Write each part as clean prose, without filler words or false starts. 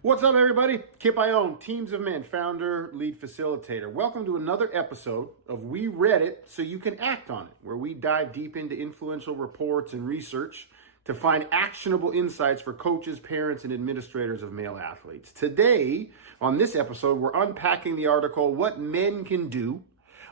What's up, everybody? Kip Ione, Teams of Men, founder, lead facilitator. Welcome to another episode of We Read It So You Can Act On It, where we dive deep into influential reports and research to find actionable insights for coaches, parents, and administrators of male athletes. Today, on this episode, we're unpacking the article, What Men Can Do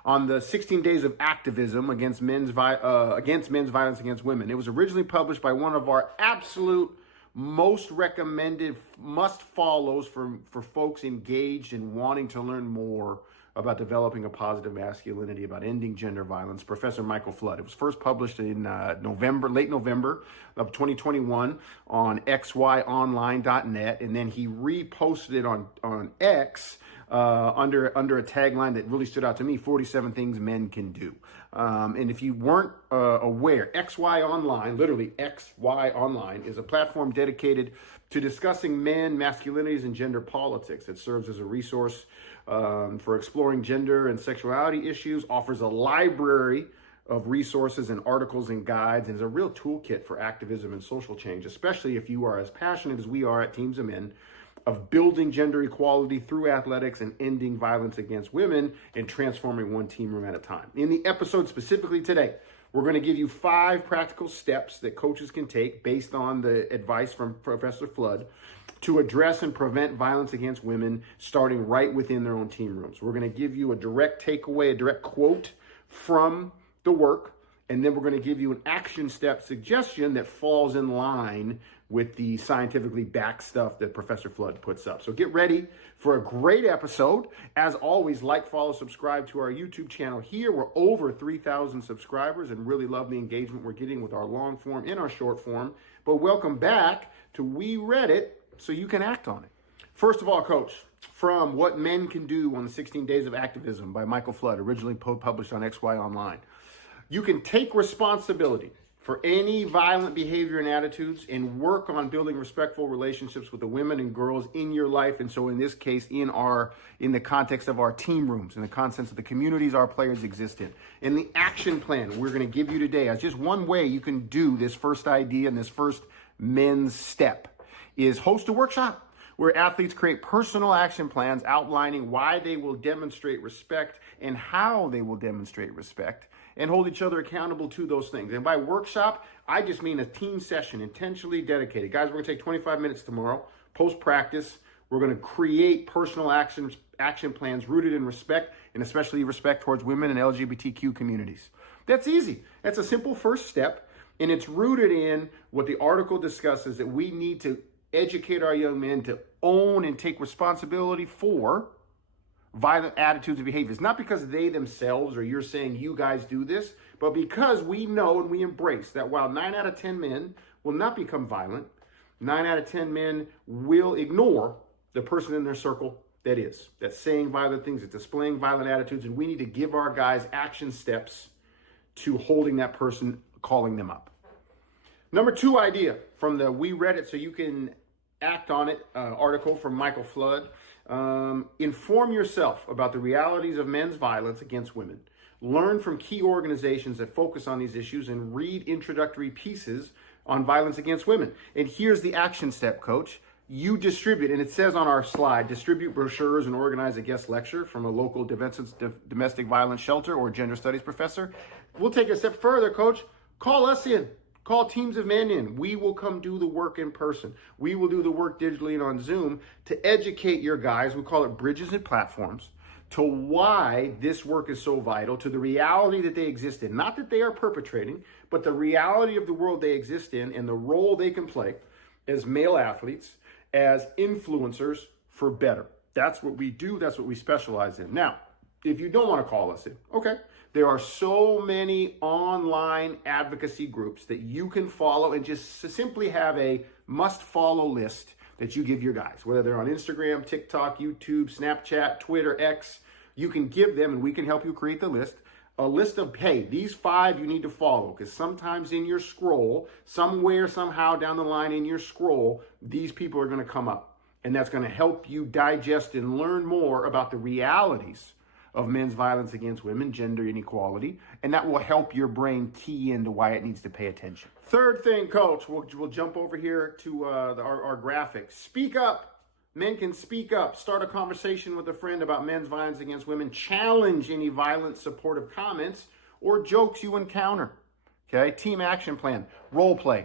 on the 16 Days of Activism against men's violence against women. It was originally published by one of our absolute most recommended must follows for folks engaged in wanting to learn more about developing a positive masculinity, about ending gender violence, Professor Michael Flood. It was first published in late November of 2021 on xyonline.net, and then he reposted it on X under a tagline that really stood out to me, 47 Things Men Can Do. And if you weren't aware, XY Online, literally XY Online, is a platform dedicated to discussing men, masculinities, and gender politics. It serves as a resource for exploring gender and sexuality issues, offers a library of resources and articles and guides, and is a real toolkit for activism and social change, especially if you are as passionate as we are at Teams of Men of building gender equality through athletics and ending violence against women and transforming one team room at a time. In the episode specifically today, we're going to give you 5 practical steps that coaches can take based on the advice from Professor Flood to address and prevent violence against women starting right within their own team rooms. We're going to give you a direct takeaway, a direct quote from the work, and then we're going to give you an action step suggestion that falls in line with the scientifically backed stuff that Professor Flood puts up. So get ready for a great episode. As always, like, follow, subscribe to our YouTube channel here. We're over 3,000 subscribers and really love the engagement we're getting with our long form and our short form. But welcome back to We Read It So You Can Act On It. First of all, Coach, from What Men Can Do on the 16 Days of Activism by Michael Flood, originally published on XY Online. You can take responsibility for any violent behavior and attitudes and work on building respectful relationships with the women and girls in your life. And so in this case, in the context of our team rooms, in the context of the communities our players exist in. And the action plan we're going to give you today as just one way you can do this first idea and this first men's step is host a workshop where athletes create personal action plans outlining why they will demonstrate respect and how they will demonstrate respect and hold each other accountable to those things. And by workshop, I just mean a team session, intentionally dedicated. Guys, we're going to take 25 minutes tomorrow, post-practice. We're going to create personal action plans rooted in respect, and especially respect towards women and LGBTQ communities. That's easy. That's a simple first step, and it's rooted in what the article discusses, that we need to educate our young men to own and take responsibility for violent attitudes and behaviors. Not because they themselves or you're saying you guys do this, but because we know and we embrace that while 9 out of 10 men will not become violent, 9 out of 10 men will ignore the person in their circle that's saying violent things, that's displaying violent attitudes, and we need to give our guys action steps to holding that person, calling them up. Number 2 idea from the We Read It So You Can Act On It article from Michael Flood. Inform yourself about the realities of men's violence against women. Learn from key organizations that focus on these issues and read introductory pieces on violence against women. And here's the action step, Coach. You distribute, and it says on our slide, distribute brochures and organize a guest lecture from a local domestic violence shelter or gender studies professor. We'll take a step further, Coach. Call us in. Call Teams of Men in. We will come do the work in person. We will do the work digitally and on Zoom to educate your guys. We call it bridges and platforms, to why this work is so vital, to the reality that they exist in. Not that they are perpetrating, but the reality of the world they exist in and the role they can play as male athletes, as influencers for better. That's what we do. That's what we specialize in. Now, if you don't want to call us in, okay. There are so many online advocacy groups that you can follow and just simply have a must-follow list that you give your guys, whether they're on Instagram, TikTok, YouTube, Snapchat, Twitter, X. You can give them, and we can help you create the list, a list of, hey, these 5 you need to follow, because sometimes in your scroll, somewhere, somehow down the line in your scroll, these people are going to come up. And that's going to help you digest and learn more about the realities of men's violence against women, gender inequality, and that will help your brain key into why it needs to pay attention. Third thing, Coach, we'll jump over here to our graphics. Speak up. Men can speak up, start a conversation with a friend about men's violence against women, challenge any violent, supportive comments or jokes you encounter. Okay, team action plan, role play,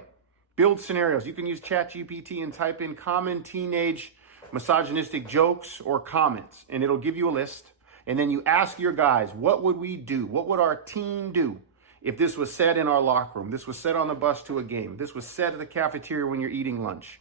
build scenarios. You can use ChatGPT and type in common teenage misogynistic jokes or comments, and it'll give you a list. And then you ask your guys, what would we do? What would our team do if this was said in our locker room? This was said on the bus to a game. This was said at the cafeteria when you're eating lunch.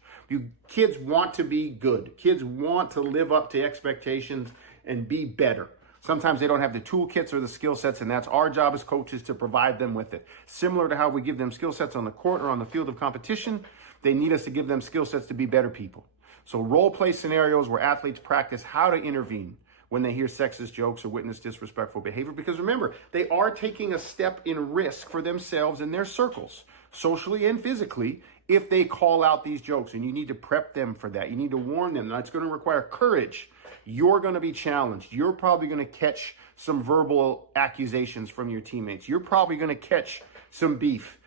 Kids want to be good. Kids want to live up to expectations and be better. Sometimes they don't have the toolkits or the skill sets, and that's our job as coaches to provide them with it. Similar to how we give them skill sets on the court or on the field of competition, they need us to give them skill sets to be better people. So role play scenarios where athletes practice how to intervene when they hear sexist jokes or witness disrespectful behavior. Because remember, they are taking a step in risk for themselves and their circles, socially and physically, if they call out these jokes. And you need to prep them for that. You need to warn them. That's going to require courage. You're going to be challenged. You're probably going to catch some verbal accusations from your teammates. You're probably going to catch some beef,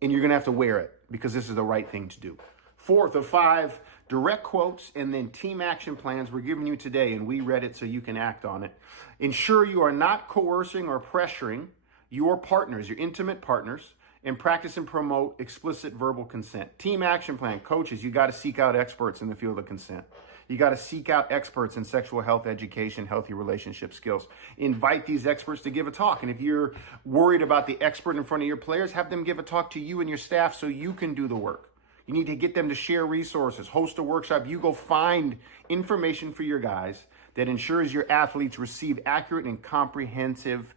and you're going to have to wear it because this is the right thing to do. Fourth of 5 direct quotes and then team action plans we're giving you today, and we read it so you can act on it. Ensure you are not coercing or pressuring your partners, your intimate partners, and practice and promote explicit verbal consent. Team action plan. Coaches, you got to seek out experts in the field of consent. You got to seek out experts in sexual health education, healthy relationship skills. Invite these experts to give a talk. And if you're worried about the expert in front of your players, have them give a talk to you and your staff so you can do the work. You need to get them to share resources, host a workshop. You go find information for your guys that ensures your athletes receive accurate and comprehensive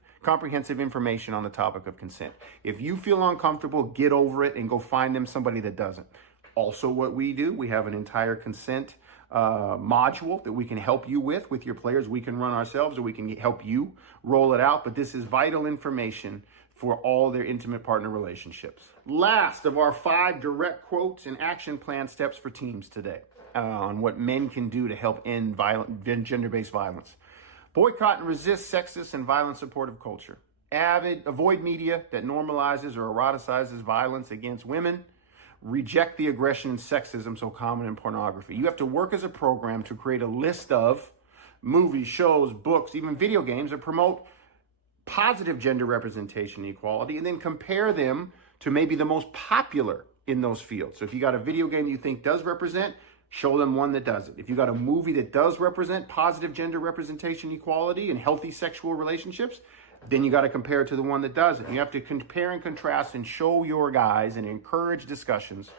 information on the topic of consent. If you feel uncomfortable, get over it and go find them somebody that doesn't. Also, what we do, we have an entire consent module that we can help you with your players. We can run ourselves or we can help you roll it out, but this is vital information for all their intimate partner relationships. Last of our 5 direct quotes and action plan steps for teams today on what men can do to help end gender-based violence. Boycott and resist sexist and violent supportive culture. Avoid media that normalizes or eroticizes violence against women. Reject the aggression and sexism so common in pornography. You have to work as a program to create a list of movies, shows, books, even video games that promote positive gender representation and equality, and then compare them to maybe the most popular in those fields. So if you got a video game you think does represent, show them one that doesn't. If you got a movie that does represent positive gender representation, equality, and healthy sexual relationships, then you got to compare it to the one that doesn't. You have to compare and contrast and show your guys and encourage discussions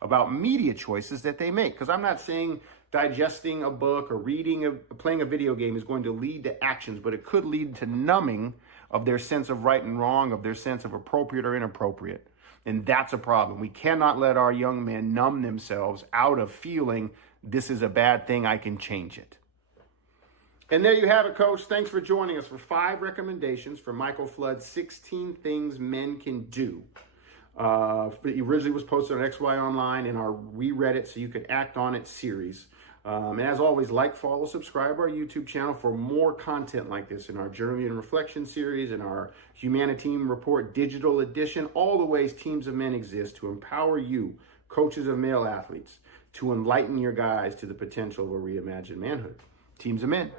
about media choices that they make. Because I'm not saying digesting a book or playing a video game is going to lead to actions, but it could lead to numbing of their sense of right and wrong, of their sense of appropriate or inappropriate. And that's a problem. We cannot let our young men numb themselves out of feeling this is a bad thing, I can change it. And there you have it, Coach. Thanks for joining us for 5 recommendations for Michael Flood's 16 Things Men Can Do. It originally was posted on XY Online in our We Read It So You Could Act On It series. And as always, like, follow, subscribe our YouTube channel for more content like this in our Journey and Reflection series, in our Humaniteam Report Digital Edition, all the ways Teams of Men exist to empower you, coaches of male athletes, to enlighten your guys to the potential of a reimagined manhood. Teams of Men.